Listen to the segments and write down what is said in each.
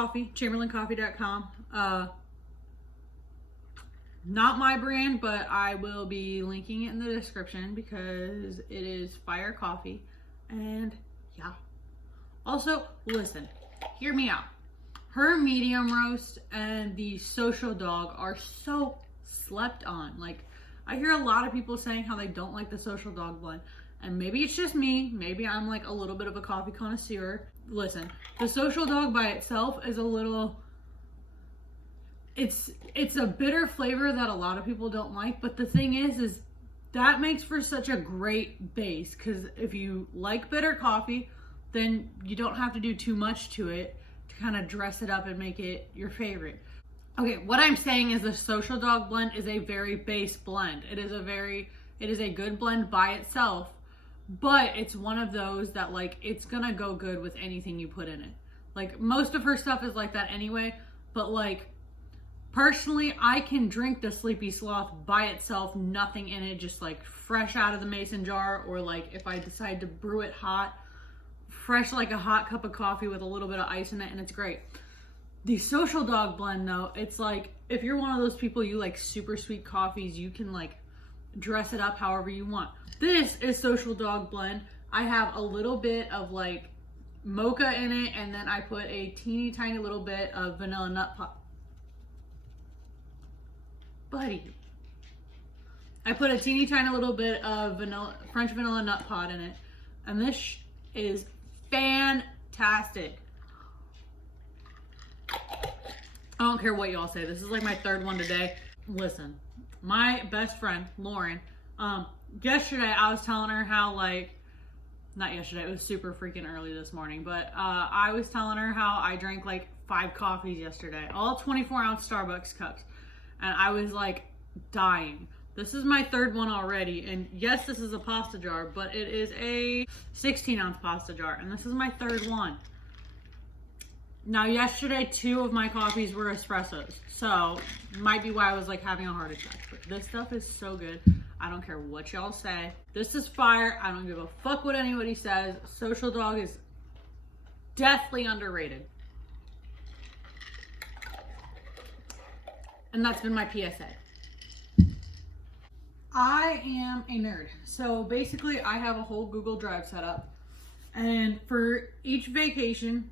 coffee, chamberlaincoffee.com. Not my brand, but I will be linking it in the description because it is fire coffee. And yeah. Also, listen, hear me out. Her medium roast and the social dog are so slept on. Like, I hear a lot of people saying how they don't like the social dog blend. And maybe it's just me. Maybe I'm like a little bit of a coffee connoisseur. Listen, the social dog by itself is a little... It's a bitter flavor that a lot of people don't like. But the thing is that makes for such a great base. Because if you like bitter coffee, then you don't have to do too much to it to kind of dress it up and make it your favorite. Okay, what I'm saying is the social dog blend is a very base blend. It is a good blend by itself, but it's one of those that like, it's gonna go good with anything you put in it. Like most of her stuff is like that anyway, but like personally, I can drink the Sleepy Sloth by itself, nothing in it, just like fresh out of the mason jar, or like if I decide to brew it hot, fresh like a hot cup of coffee with a little bit of ice in it, and it's great. The social dog blend though, it's like if you're one of those people you like super sweet coffees, you can like dress it up however you want. This is social dog blend. I have a little bit of like mocha in it, and then I put a teeny tiny little bit of vanilla nut pot. Buddy. I put a teeny tiny little bit of French vanilla nut pod in it, and this is fantastic. I don't care what y'all say. This is like my third one today. Listen, my best friend, Lauren, yesterday I was telling her how not yesterday, it was super freaking early this morning, but I was telling her how I drank like 5 coffees yesterday, all 24-ounce Starbucks cups, and I was like dying. This is my third one already, and yes, this is a pasta jar, but it is a 16-ounce pasta jar, and this is my third one. Now, yesterday, 2 of my coffees were espressos, so might be why I was like having a heart attack. But this stuff is so good. I don't care what y'all say. This is fire. I don't give a fuck what anybody says. Social Dog is deathly underrated. And that's been my PSA. I am a nerd. So basically, I have a whole Google Drive set up. And for each vacation,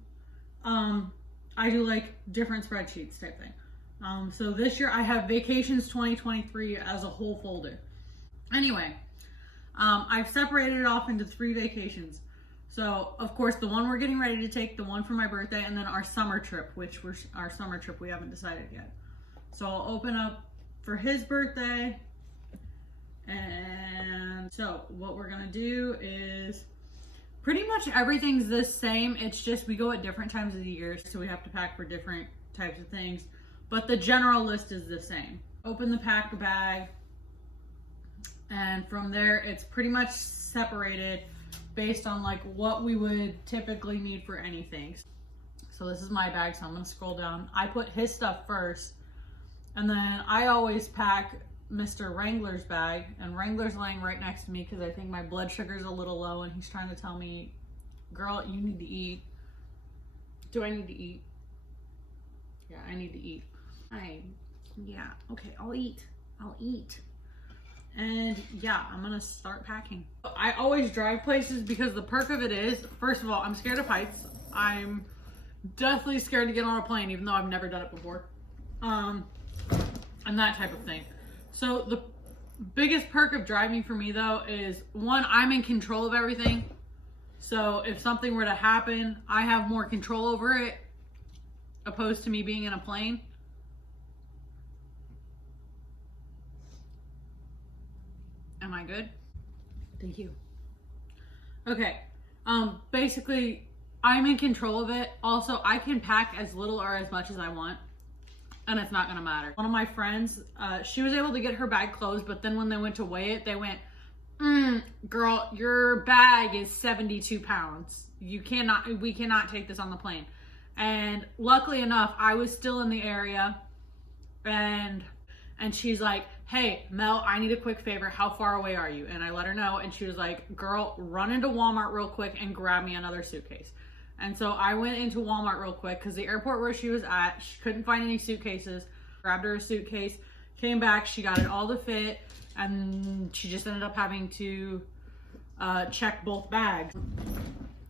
I do like different spreadsheets type thing. So this year I have vacations 2023 as a whole folder. Anyway, I've separated it off into 3 vacations. So of course the one we're getting ready to take, the one for my birthday, and then our summer trip, which our summer trip we haven't decided yet. So I'll open up for his birthday. And so what we're gonna do is pretty much everything's the same. It's just we go at different times of the year, so we have to pack for different types of things. But the general list is the same. Open the pack bag, and from there it's pretty much separated based on like what we would typically need for anything. So this is my bag, so I'm gonna scroll down. I put his stuff first, and then I always pack Mr. Wrangler's bag, and Wrangler's laying right next to me because I think my blood sugar's a little low, and he's trying to tell me, girl, you need to eat. Do I need to eat? Yeah, I need to eat. Yeah, okay, I'll eat. And yeah, I'm gonna start packing. I always drive places because the perk of it is, first of all, I'm scared of heights. I'm definitely scared to get on a plane, even though I've never done it before. And that type of thing. So the biggest perk of driving for me though is, one, I'm in control of everything. So if something were to happen, I have more control over it, opposed to me being in a plane. Am I good? Thank you. Okay. Basically, I'm in control of it. Also, I can pack as little or as much as I want, and it's not gonna matter. One of my friends, she was able to get her bag closed, but then when they went to weigh it, they went, girl, your bag is 72 pounds. We cannot take this on the plane. And luckily enough, I was still in the area, and she's like, hey, Mel, I need a quick favor. How far away are you? And I let her know, and she was like, girl, run into Walmart real quick and grab me another suitcase. And so I went into Walmart real quick because the airport where she was at, she couldn't find any suitcases. Grabbed her a suitcase, came back, she got it all to fit, and she just ended up having to check both bags.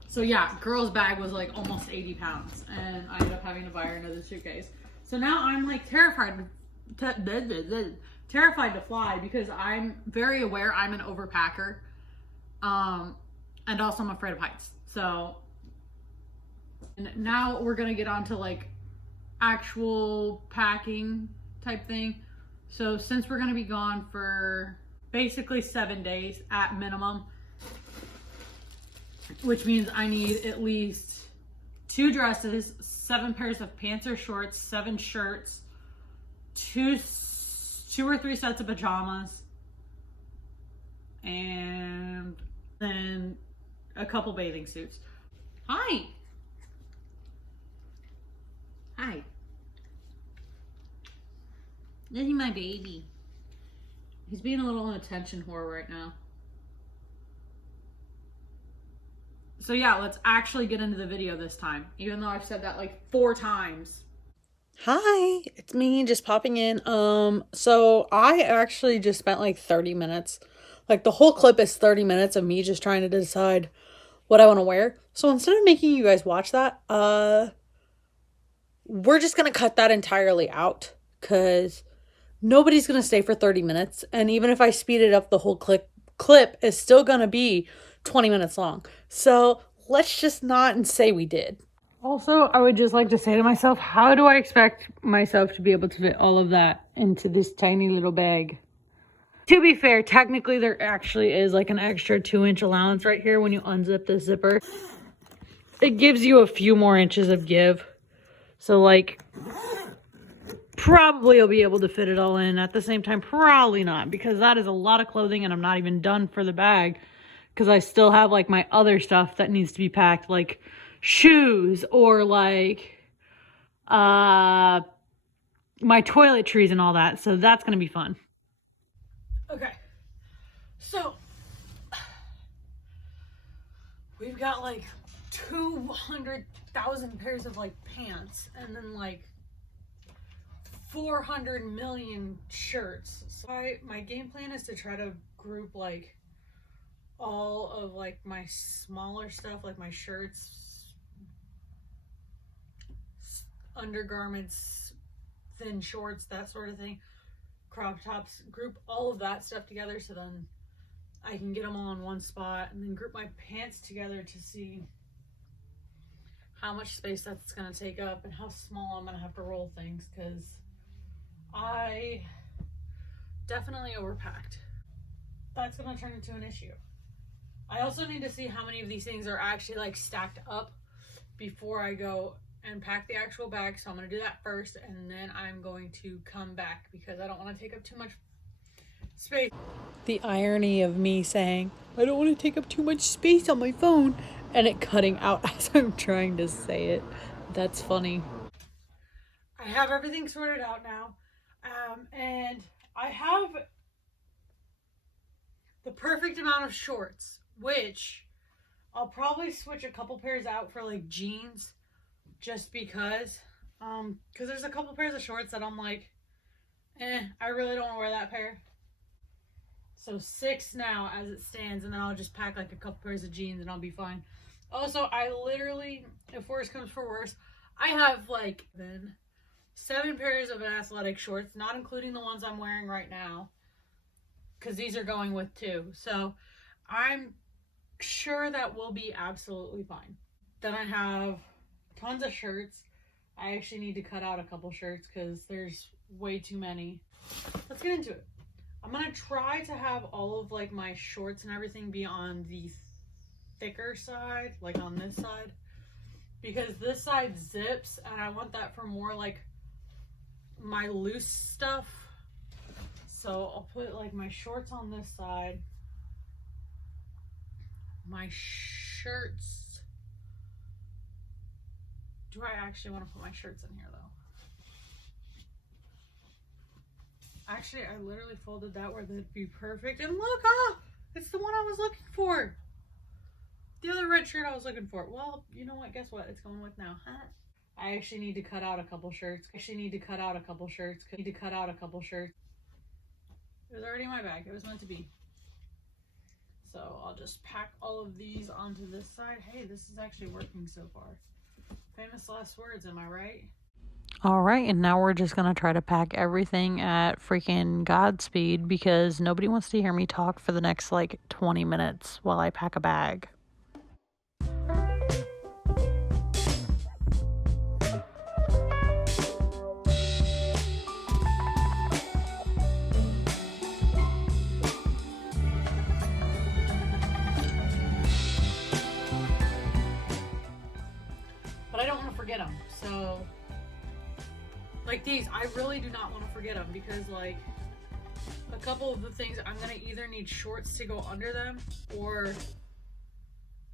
So yeah, girl's bag was like almost 80 pounds, and I ended up having to buy her another suitcase. So now I'm like terrified to fly because I'm very aware I'm an overpacker. And also I'm afraid of heights. So and now we're gonna get on to like actual packing type thing. So since we're gonna be gone for basically 7 days at minimum, which means I need at least 2 dresses, 7 pairs of pants or shorts, 7 shirts, 2 or 3 sets of pajamas, and then a couple bathing suits. Hi. Hi. This is my baby. He's being a little attention whore right now. So yeah, let's actually get into the video this time, even though I've said that like 4 times. Hi, it's me just popping in. So I actually just spent like 30 minutes. Like the whole clip is 30 minutes of me just trying to decide what I want to wear. So instead of making you guys watch that, we're just going to cut that entirely out because nobody's going to stay for 30 minutes. And even if I speed it up, the whole clip is still going to be 20 minutes long. So let's just not say we did. Also, I would just like to say to myself, how do I expect myself to be able to fit all of that into this tiny little bag? To be fair, technically there actually is like an extra 2-inch allowance right here when you unzip the zipper. It gives you a few more inches of give. So like, probably you'll be able to fit it all in. At the same time, probably not, because that is a lot of clothing and I'm not even done for the bag. Because I still have like my other stuff that needs to be packed, like shoes or like my toiletries and all that. So that's gonna be fun. Okay, so we've got like 200,000 pairs of like pants and then like 400 million shirts. So my game plan is to try to group like all of like my smaller stuff, like my shirts, undergarments, thin shorts, that sort of thing, crop tops, group all of that stuff together so then I can get them all in one spot, and then group my pants together to see how much space that's going to take up and how small I'm going to have to roll things, because I definitely overpacked. That's going to turn into an issue. I also need to see how many of these things are actually like stacked up before I go and pack the actual bag. So I'm going to do that first, and then I'm going to come back because I don't want to take up too much space. The irony of me saying, I don't want to take up too much space on my phone, and it cutting out as I'm trying to say it. That's funny. I have everything sorted out now. And I have the perfect amount of shorts, which I'll probably switch a couple pairs out for like jeans just because there's a couple pairs of shorts that I'm like, I really don't want to wear that pair. So 6 now as it stands, and then I'll just pack like a couple pairs of jeans and I'll be fine. Also, I literally, if worse comes for worse, I have like 7 pairs of athletic shorts, not including the ones I'm wearing right now, because these are going with 2. So I'm sure that will be absolutely fine. Then I have tons of shirts. I actually need to cut out a couple shirts because there's way too many. Let's get into it. I'm gonna try to have all of like my shorts and everything be on the thicker side, like on this side, because this side zips and I want that for more like my loose stuff. So I'll put like my shorts on this side, my shirts. Do I actually want to put my shirts in here though? Actually, I literally folded that where that'd be perfect. And look, it's the one I was looking for. The other red shirt I was looking for. Well, you know what? Guess what? It's going with now. Huh? I actually need to cut out a couple shirts. Need to cut out a couple shirts. It was already in my bag. It was meant to be. So I'll just pack all of these onto this side. Hey, this is actually working so far. Famous last words, am I right? All right, and now we're just going to try to pack everything at freaking Godspeed because nobody wants to hear me talk for the next like 20 minutes while I pack a bag. But I don't want to forget them, so like these, I really do not want to forget them because like a couple of the things I'm gonna either need shorts to go under them or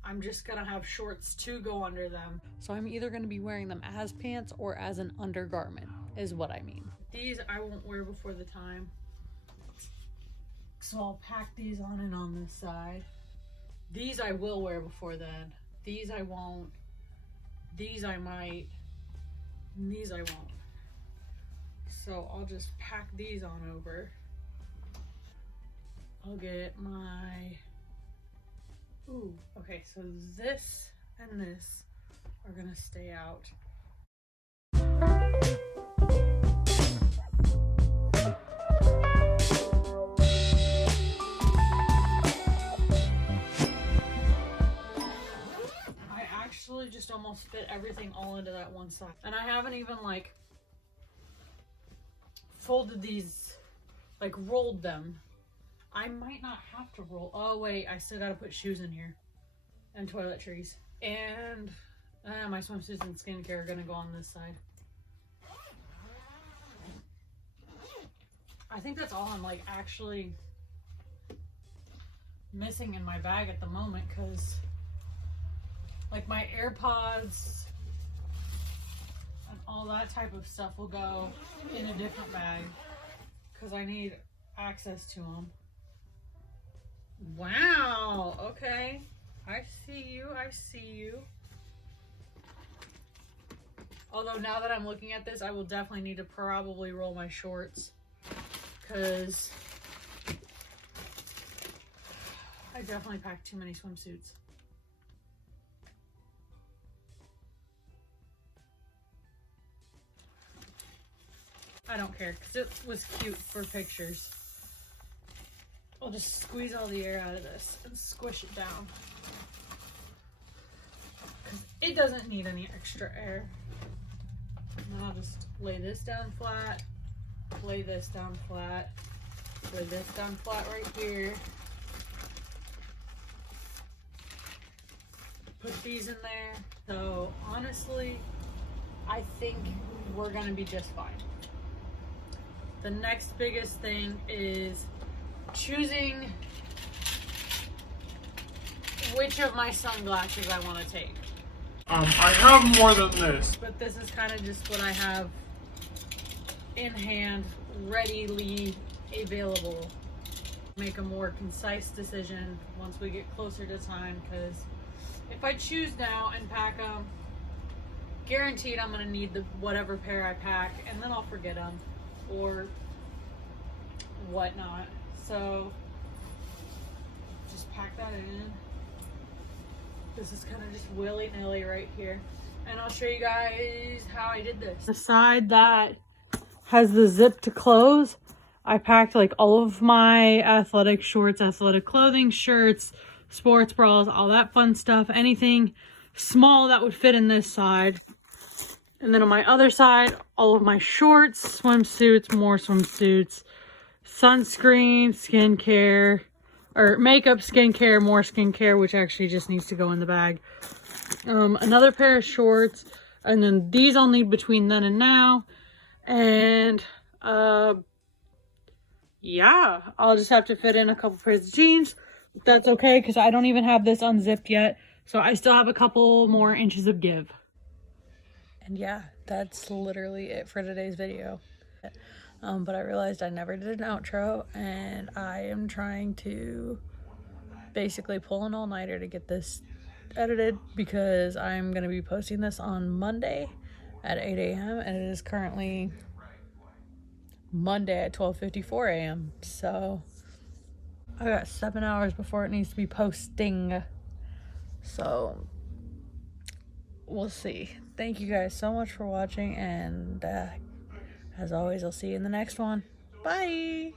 I'm just gonna have shorts to go under them. So I'm either going to be wearing them as pants or as an undergarment is what I mean. These I won't wear before the time, so I'll pack these on and on this side. These I will wear before then. These I won't. These I might. And these I won't. So I'll just pack these on over. I'll get my, ooh, okay, so this and this are gonna stay out. I actually just almost fit everything all into that one side. And I haven't even like folded these, like rolled them. I might not have to roll. Oh wait, I still gotta put shoes in here and toiletries. And my swimsuits and skincare are gonna go on this side. I think that's all I'm like actually missing in my bag at the moment, because like my AirPods and all that type of stuff will go in a different bag because I need access to them. Wow, okay. I see you, I see you. Although now that I'm looking at this, I will definitely need to probably roll my shorts because I definitely packed too many swimsuits. I don't care because it was cute for pictures. I'll just squeeze all the air out of this and squish it down because it doesn't need any extra air. And then I'll just lay this down flat, lay this down flat, lay this down flat right here. Put these in there. So honestly, I think we're gonna be just fine. The next biggest thing is choosing which of my sunglasses I want to take. I have more than this. But this is kind of just what I have in hand, readily available. Make a more concise decision once we get closer to time, because if I choose now and pack them, guaranteed I'm going to need the whatever pair I pack, and then I'll forget them or whatnot. So just pack that in. This is kind of just willy-nilly right here, and I'll show you guys how I did this. The side that has the zip to close, I packed like all of my athletic shorts, athletic clothing, shirts, sports bras, all that fun stuff, anything small that would fit in this side. And then on my other side, all of my shorts, swimsuits, more swimsuits, sunscreen, skincare, or makeup, skincare, more skincare, which actually just needs to go in the bag. Another pair of shorts, and then these I'll need between then and now. And yeah, I'll just have to fit in a couple pairs of jeans. That's okay, because I don't even have this unzipped yet, so I still have a couple more inches of give. And yeah, that's literally it for today's video. But I realized I never did an outro, and I am trying to basically pull an all-nighter to get this edited because I'm going to be posting this on Monday at 8 a.m. and it is currently Monday at 12:54 a.m. So I got 7 hours before it needs to be posting. So we'll see. Thank you guys so much for watching, and as always, I'll see you in the next one. Bye!